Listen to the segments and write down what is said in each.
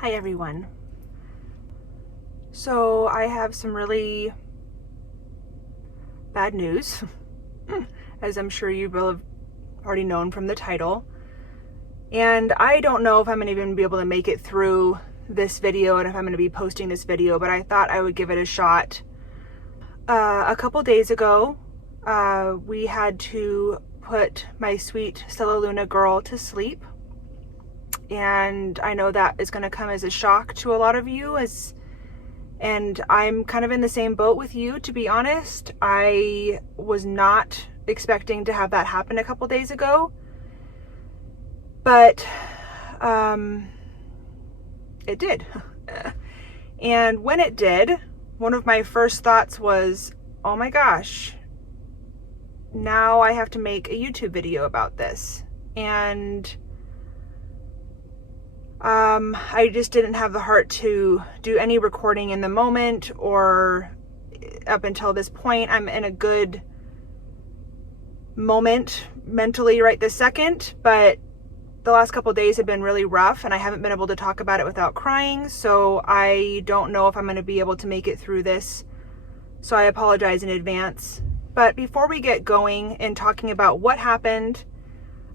Hi everyone. So I have some really bad news, as I'm sure you will have already known from the title. And I don't know if I'm going to even be able to make it through this video and if I'm going to be posting this video, but I thought I would give it a shot. A couple days ago, we had to put my sweet Stellaluna girl to sleep. And I know that is going to come as a shock to a lot of you, and I'm kind of in the same boat with you, to be honest. I was not expecting to have that happen a couple days ago, but it did. And when it did, one of my first thoughts was, oh my gosh, now I have to make a YouTube video about this. And I just didn't have the heart to do any recording in the moment, or up until this point. I'm in a good moment mentally right this second, but the last couple of days have been really rough and I haven't been able to talk about it without crying, so I don't know if I'm going to be able to make it through this, so I apologize in advance. But before we get going and talking about what happened,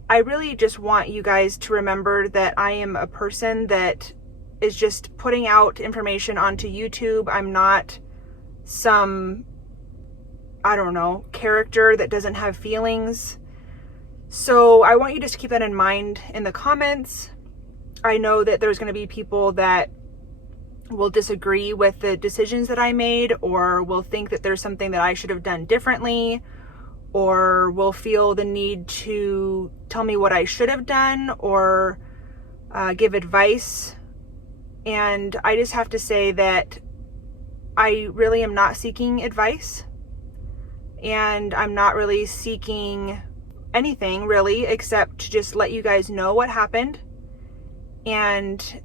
I really just want you guys to remember that I am a person that is just putting out information onto YouTube. I'm not some, I don't know, character that doesn't have feelings. So I want you just to keep that in mind in the comments. I know that there's going to be people that will disagree with the decisions that I made, or will think that there's something that I should have done differently, or will feel the need to tell me what I should have done, or give advice. And I just have to say that I really am not seeking advice, and I'm not really seeking anything really, except to just let you guys know what happened. And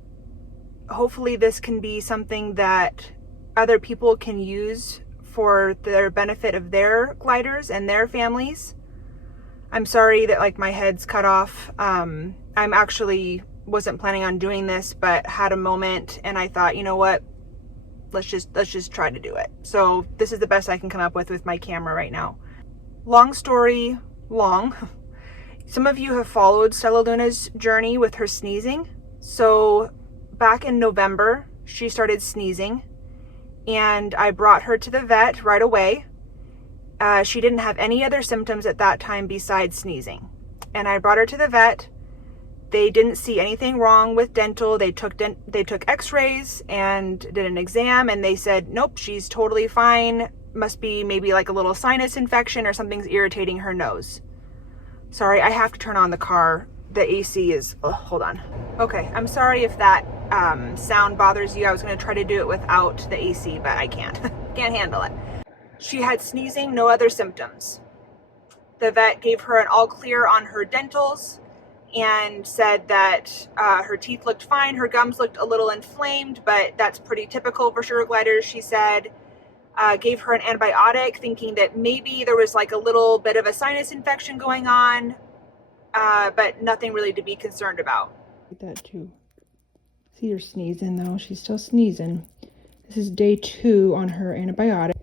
hopefully this can be something that other people can use for their benefit of their gliders and their families. I'm sorry that like my head's cut off. I'm actually wasn't planning on doing this, but had a moment and I thought, you know what, let's just try to do it. So this is the best I can come up with my camera right now. Long story long. Some of you have followed Stellaluna's journey with her sneezing. So back in November, she started sneezing, and I brought her to the vet right away. She didn't have any other symptoms at that time besides sneezing. And I brought her to the vet. They didn't see anything wrong with dental. They took x-rays and did an exam, and they said, nope, she's totally fine. Must be maybe like a little sinus infection or something's irritating her nose. Sorry, I have to turn on the car. The AC is, oh, hold on. Okay, I'm sorry if that sound bothers you. I was going to try to do it without the AC, but I can't. Can't handle it. She had sneezing, no other symptoms. The vet gave her an all clear on her dentals and said that her teeth looked fine. Her gums looked a little inflamed, but that's pretty typical for sugar gliders, she said. Gave her an antibiotic, thinking that maybe there was like a little bit of a sinus infection going on, but nothing really to be concerned about. That too. See her sneezing though. She's still sneezing. This is day 2 on her antibiotic.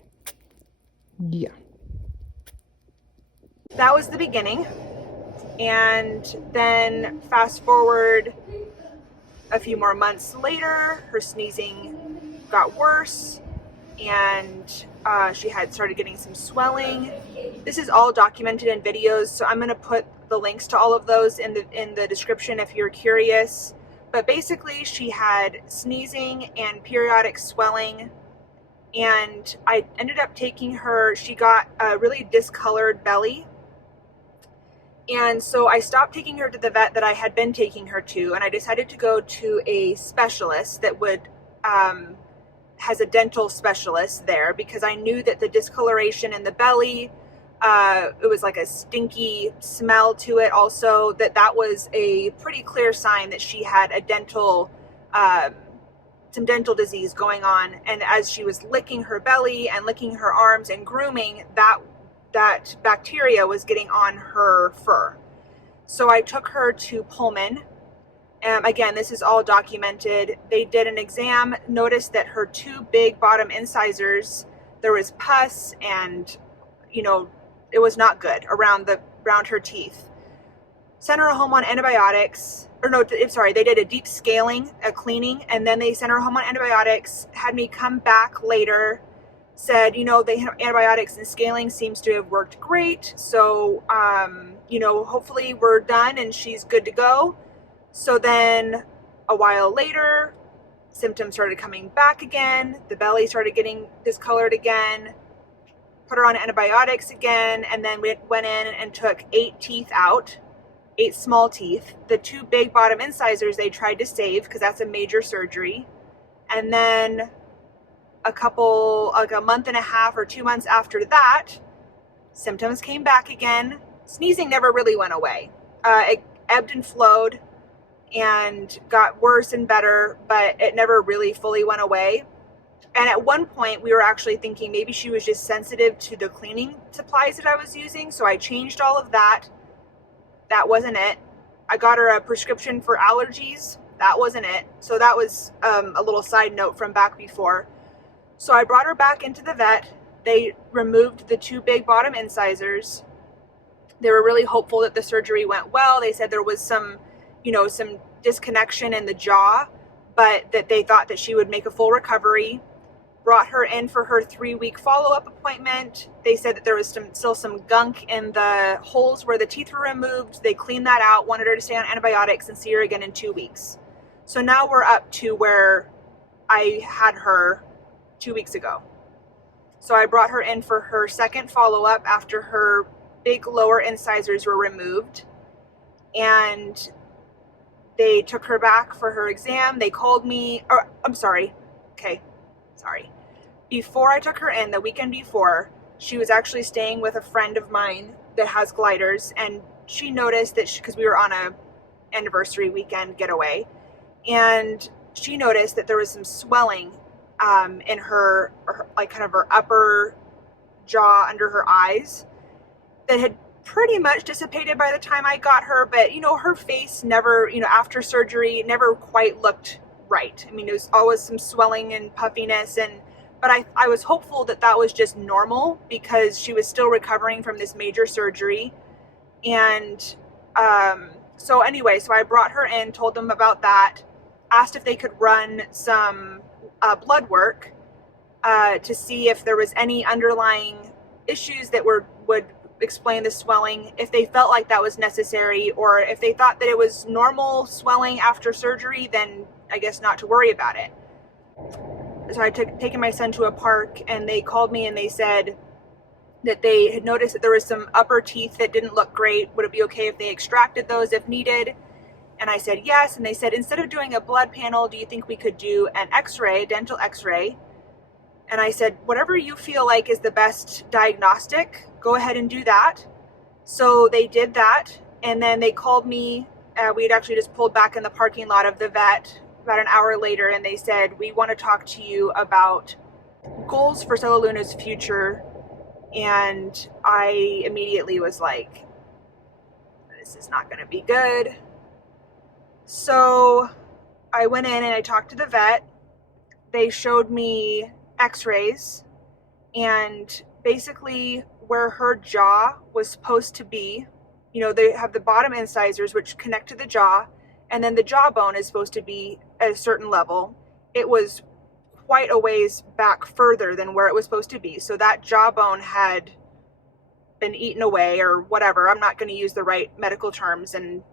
Yeah. That was the beginning. And then fast forward a few more months later, her sneezing got worse, and she had started getting some swelling. This is all documented in videos, so I'm going to put the links to all of those in the description if you're curious. But basically she had sneezing and periodic swelling, and I ended up taking her, she got a really discolored belly, and so I stopped taking her to the vet that I had been taking her to, and I decided to go to a specialist that would has a dental specialist there, because I knew that the discoloration in the belly, it was like a stinky smell to it also, that was a pretty clear sign that she had a dental, some dental disease going on. And as she was licking her belly and licking her arms and grooming, that bacteria was getting on her fur. So I took her to Pullman, Again, this is all documented. They did an exam, noticed that her 2 big bottom incisors, there was pus and, it was not good around her teeth. Sent her home on antibiotics, or no, sorry, they did a deep scaling, a cleaning, and then they sent her home on antibiotics, had me come back later, said, the antibiotics and scaling seems to have worked great. So, hopefully we're done and she's good to go. So then a while later, symptoms started coming back again. The belly started getting discolored again, put her on antibiotics again. And then we went in and took 8 teeth out, 8 small teeth. The 2 big bottom incisors they tried to save because that's a major surgery. And then a month and a half or 2 months after that, symptoms came back again. Sneezing never really went away. It ebbed and flowed and got worse and better, but it never really fully went away. And at one point we were actually thinking maybe she was just sensitive to the cleaning supplies that I was using. So I changed all of that. That wasn't it. I got her a prescription for allergies. That wasn't it. So that was a little side note from back before. So I brought her back into the vet. They removed the 2 big bottom incisors. They were really hopeful that the surgery went well. They said there was some disconnection in the jaw, but that they thought that she would make a full recovery. Brought her in for her 3-week follow-up appointment. They said that there was still some gunk in the holes where the teeth were removed. They cleaned that out, wanted her to stay on antibiotics and see her again in 2 weeks. So now we're up to where I had her 2 weeks ago. So I brought her in for her second follow-up after her big lower incisors were removed, and they took her back for her exam. They called me, before I took her in, the weekend before, she was actually staying with a friend of mine that has gliders, and she noticed that because we were on a anniversary weekend getaway, and she noticed that there was some swelling in her kind of her upper jaw under her eyes that had pretty much dissipated by the time I got her. But, her face never, after surgery, never quite looked right. I mean, it was always some swelling and puffiness, but I was hopeful that that was just normal because she was still recovering from this major surgery. And so I brought her in, told them about that, asked if they could run some blood work to see if there was any underlying issues that would explain the swelling, if they felt like that was necessary, or if they thought that it was normal swelling after surgery, then I guess not to worry about it. So I taken my son to a park, and they called me and they said that they had noticed that there was some upper teeth that didn't look great. Would it be okay if they extracted those if needed? And I said yes. And they said, instead of doing a blood panel, do you think we could do an x-ray, dental x-ray? And I said, whatever you feel like is the best diagnostic, go ahead and do that. So they did that. And then they called me. We had actually just pulled back in the parking lot of the vet about an hour later. And they said, we want to talk to you about goals for Stellaluna's future. And I immediately was like, this is not going to be good. So I went in and I talked to the vet. They showed me x-rays, and basically where her jaw was supposed to be, they have the bottom incisors which connect to the jaw, and then the jawbone is supposed to be at a certain level. It was quite a ways back further than where it was supposed to be. So that jawbone had been eaten away or whatever. I'm not going to use the right medical terms, and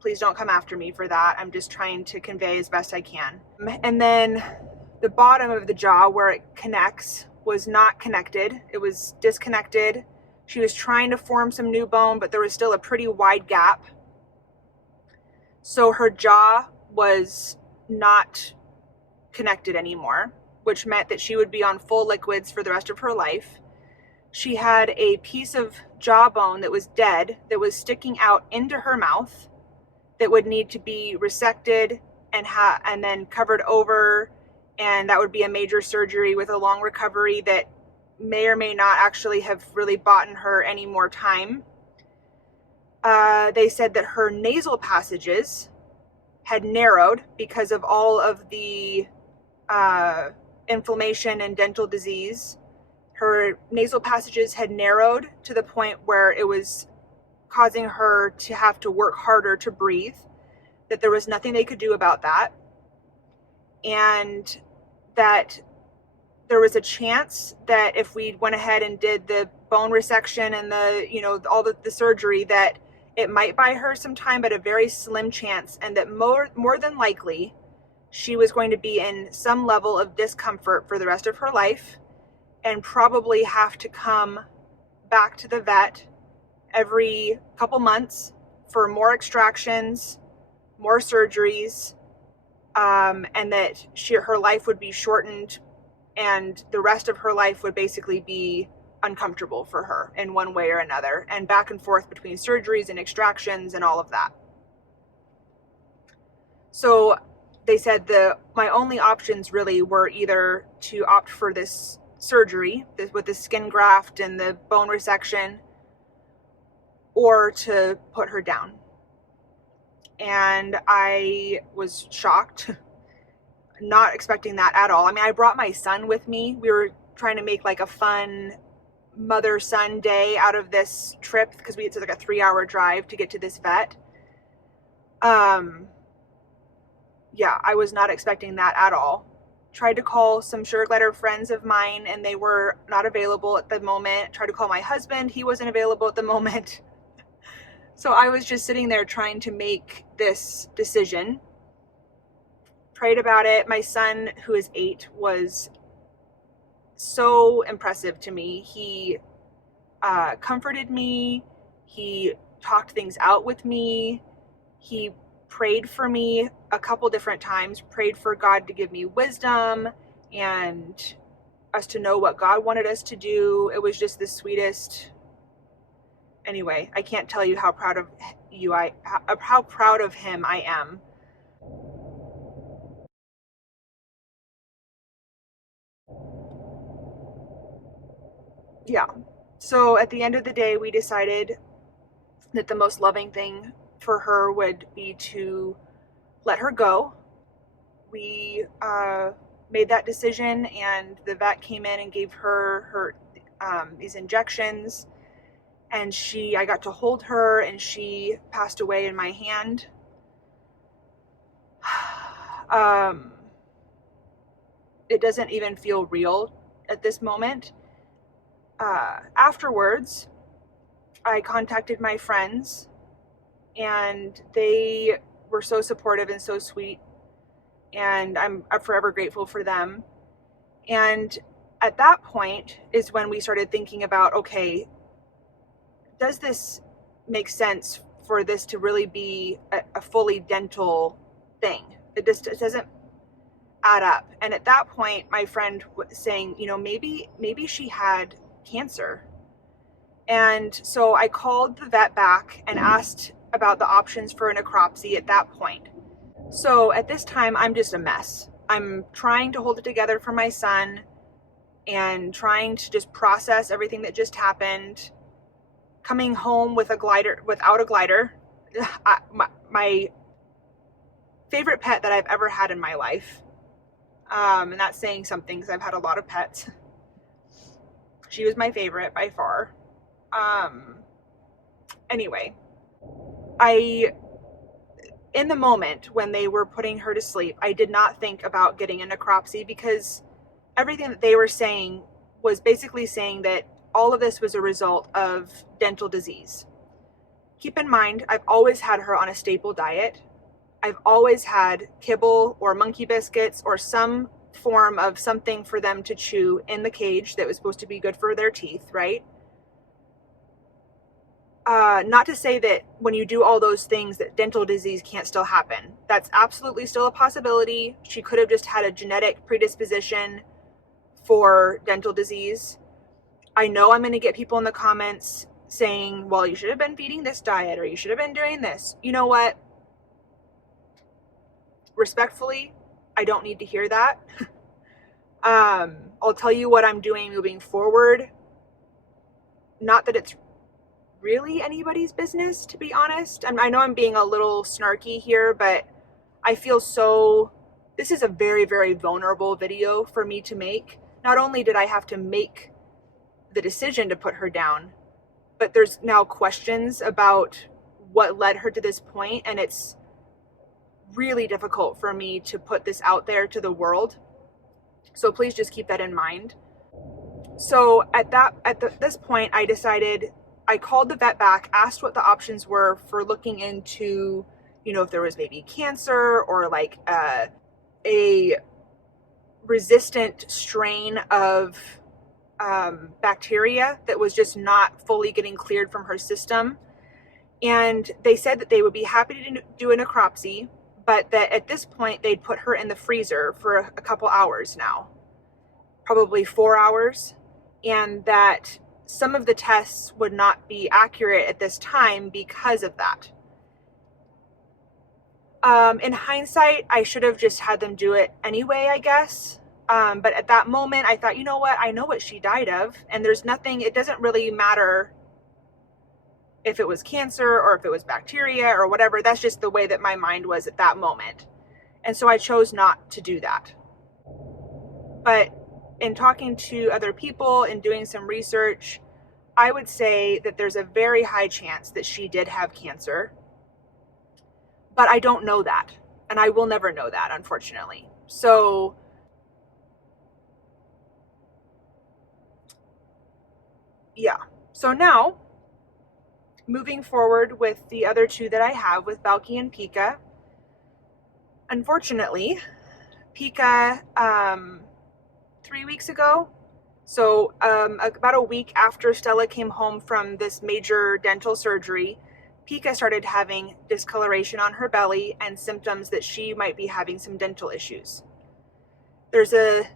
please don't come after me for that. I'm just trying to convey as best I can. And then the bottom of the jaw where it connects was not connected. It was disconnected. She was trying to form some new bone, but there was still a pretty wide gap. So her jaw was not connected anymore, which meant that she would be on full liquids for the rest of her life. She had a piece of jawbone that was dead that was sticking out into her mouth that would need to be resected and then covered over, and that would be a major surgery with a long recovery that may or may not actually have really bought her any more time. They said that her nasal passages had narrowed because of all of the inflammation and dental disease. Her nasal passages had narrowed to the point where it was causing her to have to work harder to breathe, that there was nothing they could do about that, and that there was a chance that if we went ahead and did the bone resection and all the surgery, that it might buy her some time, but a very slim chance, and that more than likely she was going to be in some level of discomfort for the rest of her life and probably have to come back to the vet every couple months for more extractions, more surgeries, and that her life would be shortened and the rest of her life would basically be uncomfortable for her in one way or another, and back and forth between surgeries and extractions and all of that. So they said my only options really were either to opt for this surgery with the skin graft and the bone resection, or to put her down. And I was shocked, not expecting that at all. I mean, I brought my son with me. We were trying to make like a fun mother-son day out of this trip because it's like a 3-hour drive to get to this vet. Yeah, I was not expecting that at all. Tried to call some sugar glider friends of mine and they were not available at the moment. Tried to call my husband. He wasn't available at the moment. So I was just sitting there trying to make this decision. Prayed about it. My son, who is 8, was so impressive to me. He comforted me. He talked things out with me. He prayed for me a couple different times, prayed for God to give me wisdom and us to know what God wanted us to do. It was just the sweetest. Anyway, I can't tell you how proud of how proud of him I am. Yeah. So at the end of the day, we decided that the most loving thing for her would be to let her go. We made that decision, and the vet came in and gave her these injections, and I got to hold her, and she passed away in my hand. It doesn't even feel real at this moment. Afterwards, I contacted my friends, and they were so supportive and so sweet, and I'm forever grateful for them. And at that point is when we started thinking about, okay, does this make sense for this to really be a fully dental thing? It doesn't add up. And at that point, my friend was saying, maybe she had cancer. And so I called the vet back and asked about the options for a necropsy at that point. So at this time, I'm just a mess. I'm trying to hold it together for my son and trying to just process everything that just happened. Coming home without a glider. My favorite pet that I've ever had in my life. And that's saying something because I've had a lot of pets. She was my favorite by far. Anyway, in the moment when they were putting her to sleep, I did not think about getting a necropsy because everything that they were saying was basically saying that all of this was a result of dental disease. Keep in mind, I've always had her on a staple diet. I've always had kibble or monkey biscuits or some form of something for them to chew in the cage that was supposed to be good for their teeth, right? Not to say that when you do all those things that dental disease can't still happen. That's absolutely still a possibility. She could have just had a genetic predisposition for dental disease. I know I'm going to get people in the comments saying, well, you should have been feeding this diet or you should have been doing this. You know what? Respectfully, I don't need to hear that. I'll tell you what I'm doing moving forward. Not that it's really anybody's business, to be honest. I know I'm being a little snarky here, but I feel so, this is a very, very vulnerable video for me to make. Not only did I have to make the decision to put her down, but there's now questions about what led her to this point, and it's really difficult for me to put this out there to the world. So please just keep that in mind. So at this point, I decided, I called the vet back, asked what the options were for looking into, you know, if there was maybe cancer or like a resistant strain of bacteria that was just not fully getting cleared from her system. And they said that they would be happy to do a necropsy, but that at this point they'd put her in the freezer for a couple hours now, probably 4 hours, and that some of the tests would not be accurate at this time because of that. In hindsight, I should have just had them do it anyway, I guess. But at that moment, I thought, you know what? I know what she died of, and there's nothing, it doesn't really matter if it was cancer or if it was bacteria or whatever. That's just the way that my mind was at that moment. And so I chose not to do that. But in talking to other people and doing some research, I would say that there's a very high chance that she did have cancer. But I don't know that. And I will never know that, unfortunately. So yeah. So now, moving forward with the other two that I have with Balky and Peka. Unfortunately, Peka, 3 weeks ago, so about a week after Stella came home from this major dental surgery, Peka started having discoloration on her belly and symptoms that she might be having some dental issues. There's a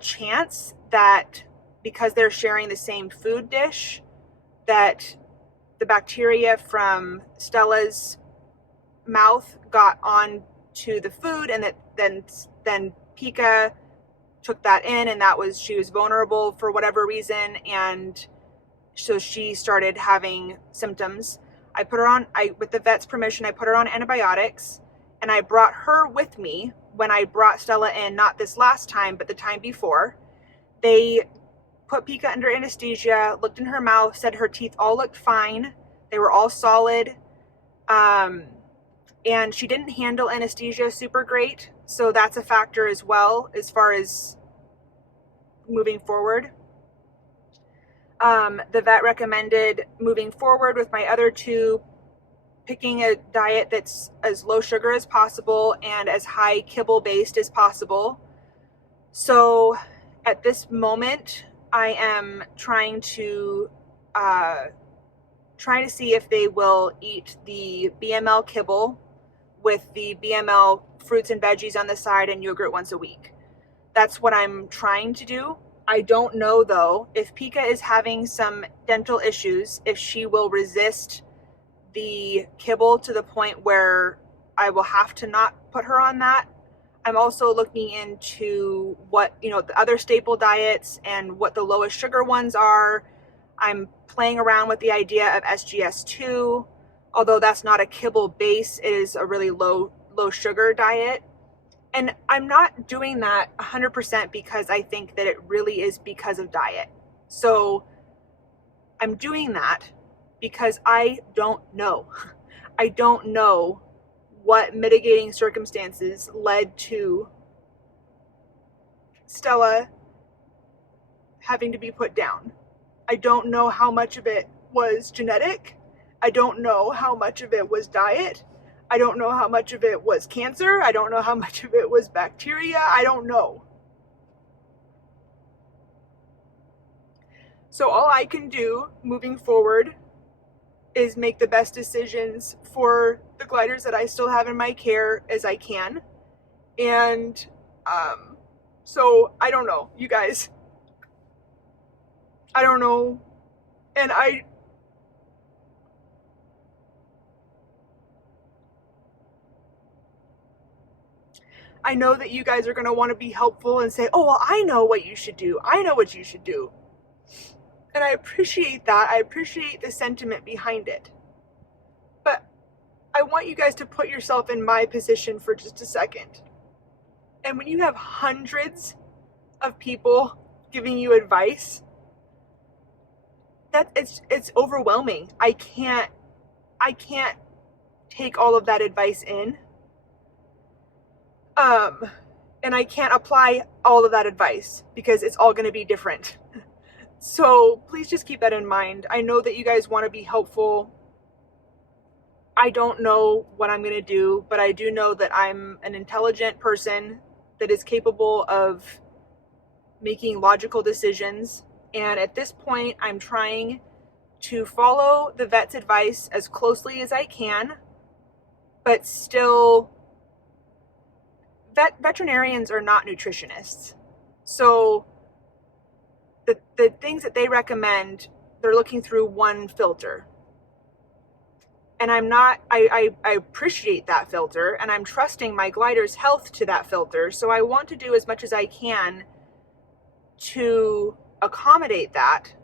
chance that because they're sharing the same food dish, that the bacteria from Stella's mouth got on to the food, and that then Peka took that in, and she was vulnerable for whatever reason, and so she started having symptoms. I put her on, with the vet's permission, I put her on antibiotics, and I brought her with me when I brought Stella in, not this last time, but the time before. They put Peka under anesthesia, looked in her mouth, said her teeth all looked fine. They were all solid. And she didn't handle anesthesia super great. So that's a factor as well, as far as moving forward. The vet recommended moving forward with my other two, picking a diet that's as low sugar as possible and as high kibble based as possible. So at this moment, I am trying to see if they will eat the BML kibble with the BML fruits and veggies on the side and yogurt once a week. That's what I'm trying to do. I don't know though, if Peka is having some dental issues, if she will resist the kibble to the point where I will have to not put her on that. I'm also looking into what, the other staple diets and what the lowest sugar ones are. I'm playing around with the idea of SGS2, although that's not a kibble base, it is a really low sugar diet. And I'm not doing that 100% because I think that it really is because of diet. So I'm doing that because I don't know. I don't know what mitigating circumstances led to Stella having to be put down. I don't know how much of it was genetic. I don't know how much of it was diet. I don't know how much of it was cancer. I don't know how much of it was bacteria. I don't know. So all I can do moving forward is make the best decisions for the gliders that I still have in my care as I can. And so I don't know, you guys. I don't know. And I know that you guys are going to want to be helpful and say, oh, well, I know what you should do. I know what you should do. And I appreciate that. I appreciate the sentiment behind it. But I want you guys to put yourself in my position for just a second. And when you have hundreds of people giving you advice, that it's overwhelming. I can't take all of that advice in. And I can't apply all of that advice because it's all going to be different. So please just keep that in mind. I know that you guys want to be helpful. I don't know what I'm going to do, but I do know that I'm an intelligent person that is capable of making logical decisions. And at this point, I'm trying to follow the vet's advice as closely as I can, but still, veterinarians are not nutritionists. So the things that they recommend, they're looking through one filter. And I appreciate that filter, and I'm trusting my glider's health to that filter. So I want to do as much as I can to accommodate that,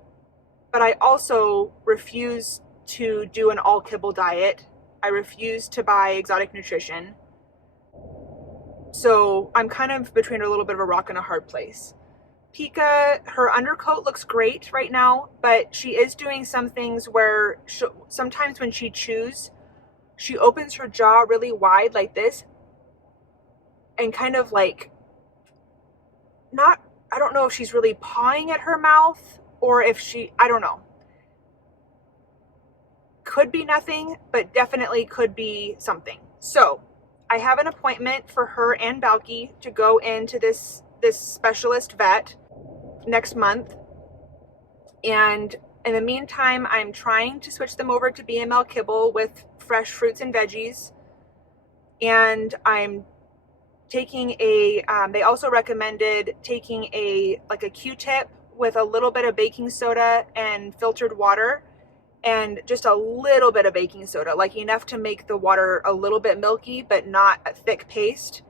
but I also refuse to do an all kibble diet. I refuse to buy exotic nutrition. So I'm kind of between a little bit of a rock and a hard place. Peka, her undercoat looks great right now, but she is doing some things where sometimes when she chews, she opens her jaw really wide like this and kind of like I don't know if she's really pawing at her mouth or if I don't know. Could be nothing, but definitely could be something. So I have an appointment for her and Balky to go into this specialist vet next month. And in the meantime, I'm trying to switch them over to BML kibble with fresh fruits and veggies. And I'm taking they also recommended taking a Q-tip with a little bit of baking soda and filtered water, and just a little bit of baking soda, like enough to make the water a little bit milky, but not a thick paste.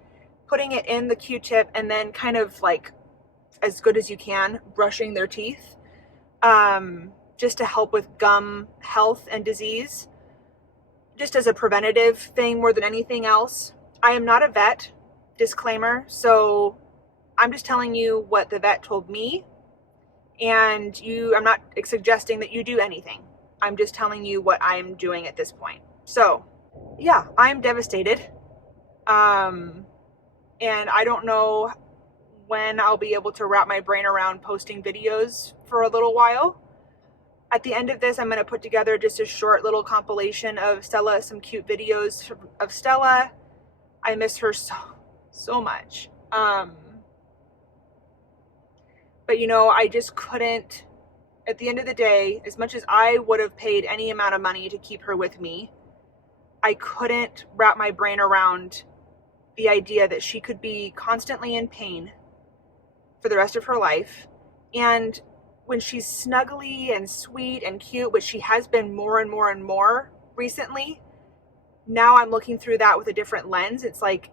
Putting it in the Q-tip and then kind of like as good as you can, brushing their teeth, just to help with gum health and disease, just as a preventative thing more than anything else. I am not a vet, disclaimer, so I'm just telling you what the vet told me, and I'm not suggesting that you do anything. I'm just telling you what I'm doing at this point. So yeah, I'm devastated. And I don't know when I'll be able to wrap my brain around posting videos for a little while. At the end of this, I'm going to put together just a short little compilation of Stella, some cute videos of Stella. I miss her so much. But you know, I just couldn't, at the end of the day, as much as I would have paid any amount of money to keep her with me, I couldn't wrap my brain around the idea that she could be constantly in pain for the rest of her life. And when she's snuggly and sweet and cute, which she has been more and more and more recently, now I'm looking through that with a different lens. It's like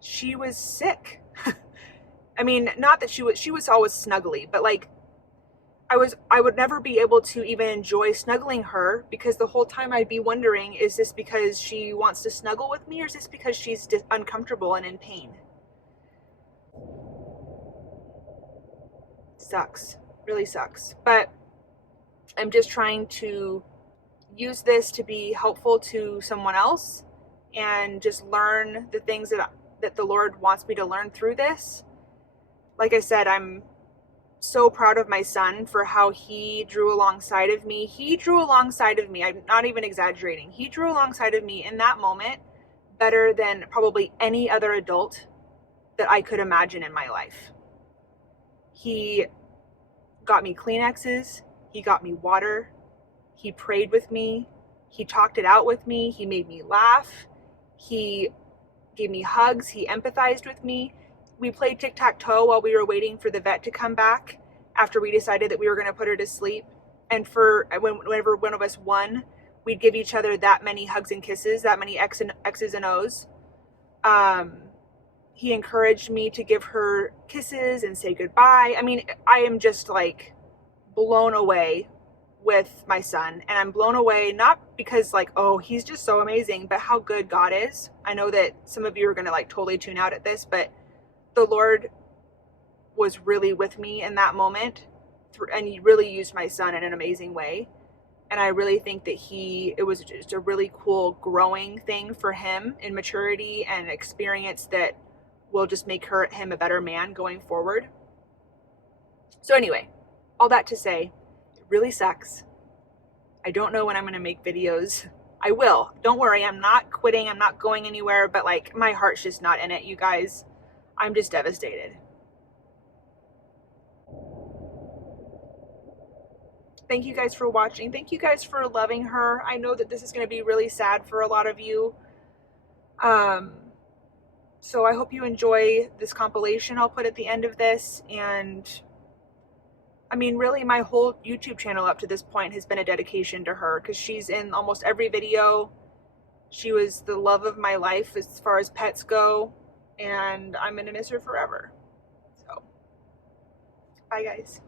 she was sick. I mean, not that she was always snuggly, but like I would never be able to even enjoy snuggling her, because the whole time I'd be wondering, is this because she wants to snuggle with me, or is this because she's uncomfortable and in pain? Sucks. Really sucks. But I'm just trying to use this to be helpful to someone else and just learn the things that the Lord wants me to learn through this. Like I said, I'm so proud of my son for how he drew alongside of me. He drew alongside of me. I'm not even exaggerating. He drew alongside of me in that moment better than probably any other adult that I could imagine in my life. He got me Kleenexes. He got me water. He prayed with me. He talked it out with me. He made me laugh. He gave me hugs. He empathized with me. We played tic-tac-toe while we were waiting for the vet to come back after we decided that we were going to put her to sleep. And whenever one of us won, we'd give each other that many hugs and kisses, that many X's and O's. He encouraged me to give her kisses and say goodbye. I mean, I am just like blown away with my son, and I'm blown away, not because like, oh, he's just so amazing, but how good God is. I know that some of you are going to like totally tune out at this, but the Lord was really with me in that moment, and he really used my son in an amazing way. And I really think that it was just a really cool growing thing for him in maturity and experience that will just make him a better man going forward. So anyway, all that to say, it really sucks. I don't know when I'm going to make videos. I will. Don't worry. I'm not quitting. I'm not going anywhere, but like my heart's just not in it, you guys. I'm just devastated. Thank you guys for watching. Thank you guys for loving her. I know that this is going to be really sad for a lot of you. So I hope you enjoy this compilation I'll put at the end of this. And I mean, really, my whole YouTube channel up to this point has been a dedication to her, because she's in almost every video. She was the love of my life as far as pets go, and I'm going to miss her forever. So, bye guys.